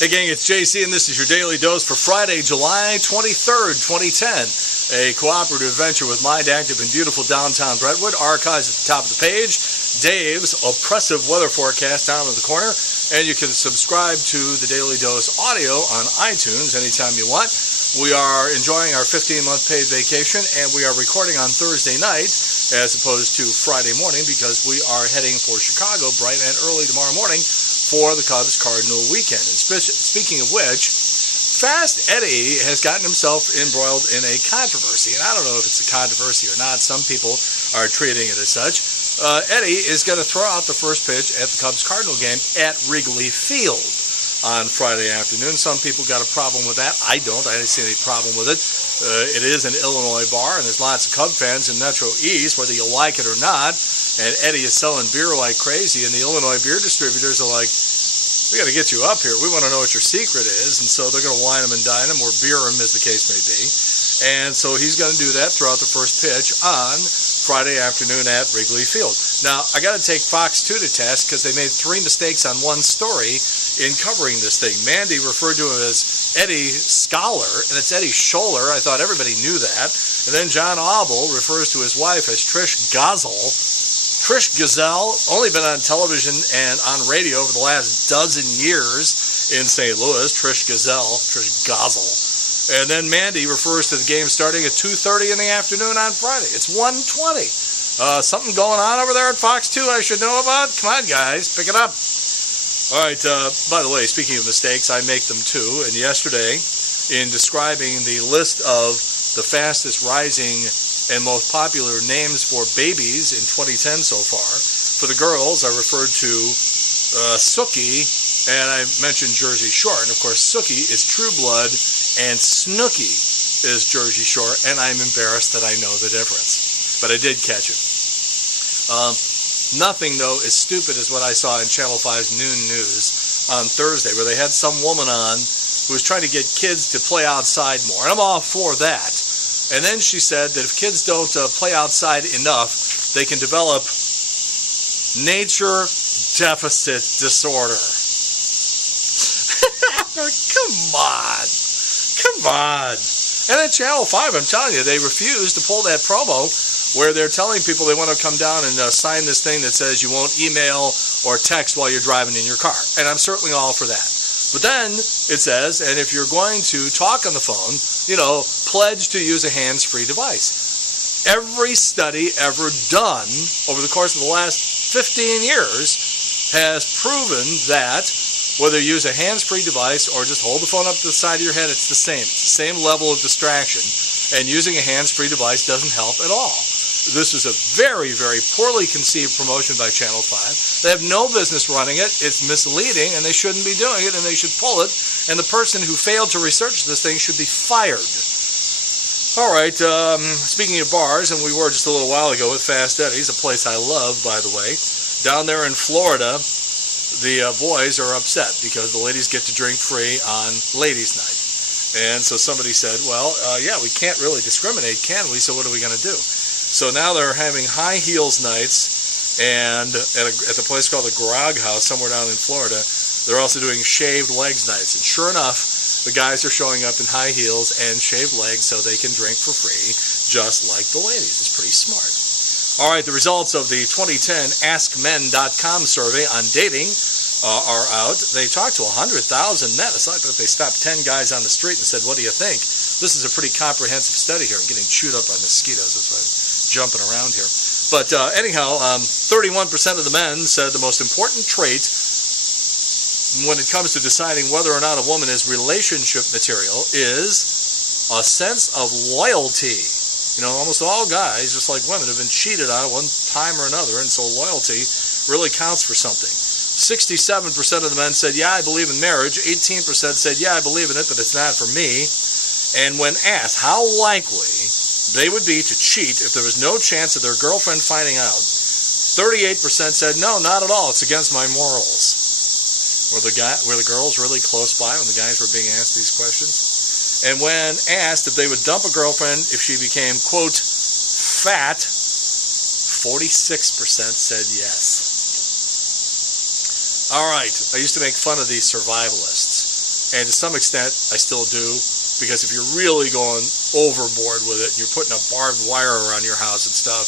Hey gang, it's JC and this is your Daily Dose for Friday, July 23rd, 2010. A cooperative venture with Mind Active in beautiful downtown Brentwood. Archives at the top of the page. Dave's oppressive weather forecast down in the corner. And you can subscribe to the Daily Dose audio on iTunes anytime you want. We are enjoying our 15-month paid vacation and we are recording on Thursday night as opposed to Friday morning because we are heading for Chicago bright and early tomorrow morning for the Cubs-Cardinal weekend. And speaking of which, Fast Eddie has gotten himself embroiled in a controversy. And I don't know if it's a controversy or not. Some people are treating it as such. Eddie is going to throw out the first pitch at the Cubs-Cardinal game at Wrigley Field on Friday afternoon. Some people got a problem with that. I don't. I didn't see any problem with it. It is an Illinois bar, and there's lots of Cub fans in Metro East, whether you like it or not. And Eddie is selling beer like crazy, and the Illinois beer distributors are like, we got to get you up here. We want to know what your secret is. And so they're going to wine him and dine him, or beer him, as the case may be. And so he's going to do that throughout the first pitch on Friday afternoon at Wrigley Field. Now, I got to take Fox 2 to task because they made 3 mistakes on one story in covering this thing. Mandy referred to him as Eddie Scholar, and it's Eddie Scholler. I thought everybody knew that. And then John Auble refers to his wife as Trish Gazelle. Trish Gazelle, only been on television and on radio over the last dozen years in St. Louis. Trish Gazelle. And then Mandy refers to the game starting at 2:30 in the afternoon on Friday. It's 1:20. Something going on over there at Fox 2 I should know about? Come on, guys, pick it up. All right, by the way, speaking of mistakes, I make them too. And yesterday, in describing the list of the fastest rising and most popular names for babies in 2010 so far, for the girls, I referred to Sookie, and I mentioned Jersey Shore. And, of course, Sookie is True Blood, and Snooki is Jersey Shore, and I'm embarrassed that I know the difference. But I did catch it. Nothing, though, as stupid as what I saw in Channel 5's Noon News on Thursday, where they had some woman on who was trying to get kids to play outside more. And I'm all for that. And then she said that if kids don't play outside enough, they can develop nature deficit disorder. Come on. And at Channel 5, I'm telling you, they refuse to pull that promo where they're telling people they want to come down and sign this thing that says you won't email or text while you're driving in your car. And I'm certainly all for that. But then it says, and if you're going to talk on the phone, pledge to use a hands-free device. Every study ever done over the course of the last 15 years has proven that whether you use a hands-free device or just hold the phone up to the side of your head, it's the same. It's the same level of distraction. And using a hands-free device doesn't help at all. This is a very, very poorly conceived promotion by Channel 5. They have no business running it. It's misleading, and they shouldn't be doing it, and they should pull it. And the person who failed to research this thing should be fired. All right, speaking of bars, and we were just a little while ago with Fast Eddie's, a place I love, by the way. Down there in Florida, the boys are upset because the ladies get to drink free on ladies' night. And so somebody said, well, yeah, we can't really discriminate, can we? So what are we going to do? So now they're having high heels nights, and at the place called the Grog House, somewhere down in Florida, they're also doing shaved legs nights. And sure enough, the guys are showing up in high heels and shaved legs so they can drink for free, just like the ladies. It's pretty smart. All right, the results of the 2010 AskMen.com survey on dating are out. They talked to 100,000 men. It's not that they stopped 10 guys on the street and said, what do you think? This is a pretty comprehensive study here. I'm getting chewed up by mosquitoes. That's why I'm jumping around here. But anyhow, 31% of the men said the most important trait when it comes to deciding whether or not a woman is relationship material is a sense of loyalty. Almost all guys, just like women, have been cheated on at one time or another, and so loyalty really counts for something. 67% of the men said, yeah, I believe in marriage. 18% said, yeah, I believe in it, but it's not for me. And when asked how likely they would be to cheat if there was no chance of their girlfriend finding out, 38% said, no, not at all. It's against my morals. Were the girls really close by when the guys were being asked these questions? And when asked if they would dump a girlfriend if she became, quote, fat, 46% said yes. All right, I used to make fun of these survivalists. And to some extent, I still do, because if you're really going overboard with it, and you're putting a barbed wire around your house and stuff,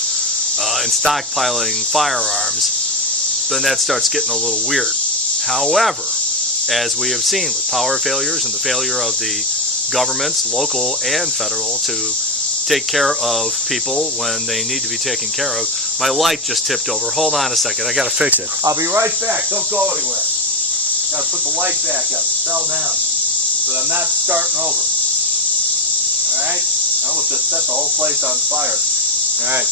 and stockpiling firearms, then that starts getting a little weird. However, as we have seen with power failures and the failure of the governments, local and federal, to take care of people when they need to be taken care of. My light just tipped over. Hold on a second. I got to fix it. I'll be right back. Don't go anywhere. Got to put the light back up. It fell down. But I'm not starting over. All right? I almost just set the whole place on fire. All right.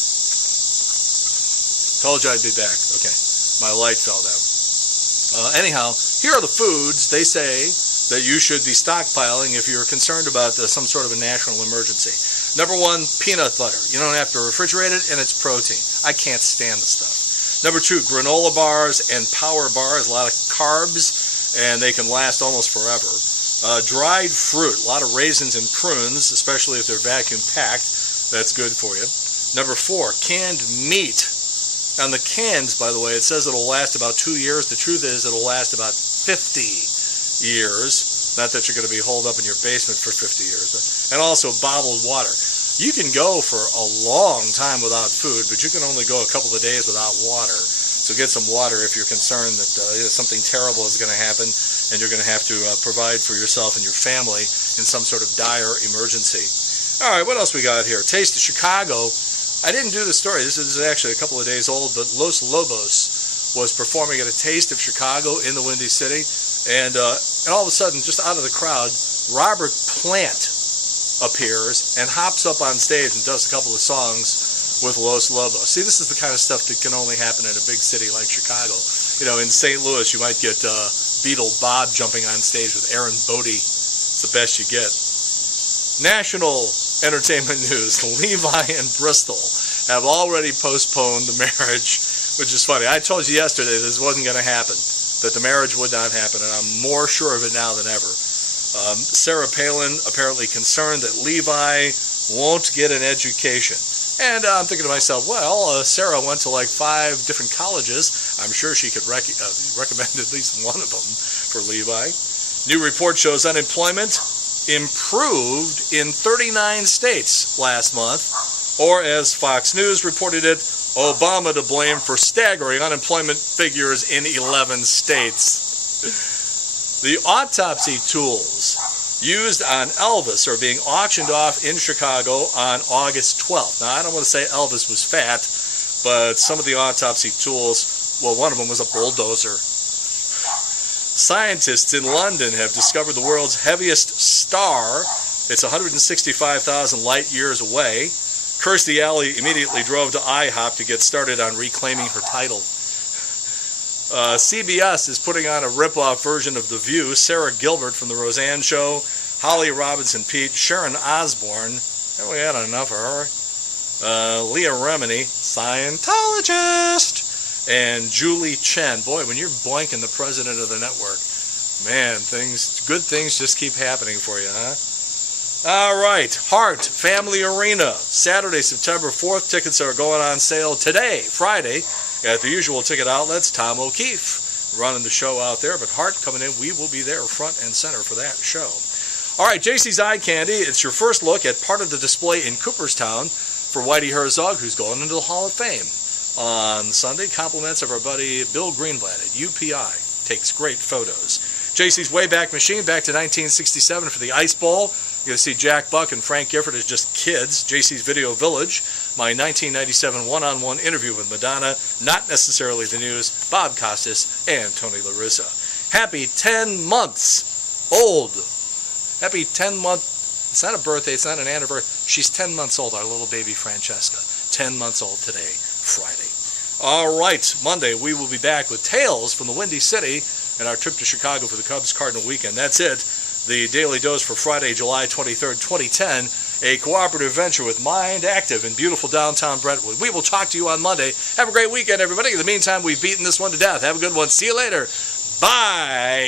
Told you I'd be back. Okay. My light fell down. Anyhow, here are the foods they say that you should be stockpiling if you're concerned about some sort of a national emergency. Number one, peanut butter. You don't have to refrigerate it, and it's protein. I can't stand the stuff. Number two, granola bars and power bars, a lot of carbs, and they can last almost forever. Dried fruit, a lot of raisins and prunes, especially if they're vacuum packed. That's good for you. Number four, canned meat. On the cans, by the way, it says it'll last about 2 years. The truth is it'll last about 50 years. Not that you're going to be holed up in your basement for 50 years. And also bottled water. You can go for a long time without food, but you can only go a couple of days without water. So get some water if you're concerned that something terrible is going to happen and you're going to have to provide for yourself and your family in some sort of dire emergency. All right, what else we got here? Taste of Chicago. I didn't do the story. This is actually a couple of days old, but Los Lobos was performing at a Taste of Chicago in the Windy City. And all of a sudden, just out of the crowd, Robert Plant appears and hops up on stage and does a couple of songs with Los Lobos. See, this is the kind of stuff that can only happen in a big city like Chicago. You know, in St. Louis, you might get Beetle Bob jumping on stage with Aaron Bodie. It's the best you get. National entertainment news. Levi and Bristol have already postponed the marriage, which is funny. I told you yesterday this wasn't going to happen, that the marriage would not happen, and I'm more sure of it now than ever. Sarah Palin apparently concerned that Levi won't get an education. And I'm thinking to myself, well, Sarah went to like 5 different colleges. I'm sure she could recommend at least one of them for Levi. New report shows unemployment improved in 39 states last month. Or as Fox News reported it, Obama to blame for staggering unemployment figures in 11 states. The autopsy tools used on Elvis are being auctioned off in Chicago on August 12th. Now, I don't want to say Elvis was fat, but some of the autopsy tools, well, one of them was a bulldozer. Scientists in London have discovered the world's heaviest star. It's 165,000 light years away. Kirstie Alley immediately drove to IHOP to get started on reclaiming her title. CBS is putting on a rip-off version of The View. Sarah Gilbert from The Roseanne Show, Holly Robinson Peete, Sharon Osbourne, have we had enough of her? Leah Remini, Scientologist, and Julie Chen. Boy, when you're boinking the president of the network, man, good things just keep happening for you, huh? All right, Hart Family Arena, Saturday, September 4th. Tickets are going on sale today, Friday, at the usual ticket outlets. Tom O'Keefe running the show out there, but Hart coming in, we will be there front and center for that show. All right, JC's Eye Candy, it's your first look at part of the display in Cooperstown for Whitey Herzog, who's going into the Hall of Fame on Sunday. Compliments of our buddy Bill Greenblatt at UPI. Takes great photos. JC's Wayback Machine, back to 1967 for the Ice Bowl. You're going to see Jack Buck and Frank Gifford as just kids. JC's Video Village, my 1997 one-on-one interview with Madonna, not necessarily the news, Bob Costas and Tony Larissa. Happy 10 months old. Happy 10-month, it's not a birthday, it's not an anniversary. She's 10 months old, our little baby Francesca. 10 months old today, Friday. All right, Monday we will be back with Tales from the Windy City and our trip to Chicago for the Cubs-Cardinal weekend. That's it. The Daily Dose for Friday, July 23rd, 2010, a cooperative venture with Mind Active in beautiful downtown Brentwood. We will talk to you on Monday. Have a great weekend, everybody. In the meantime, we've beaten this one to death. Have a good one. See you later. Bye.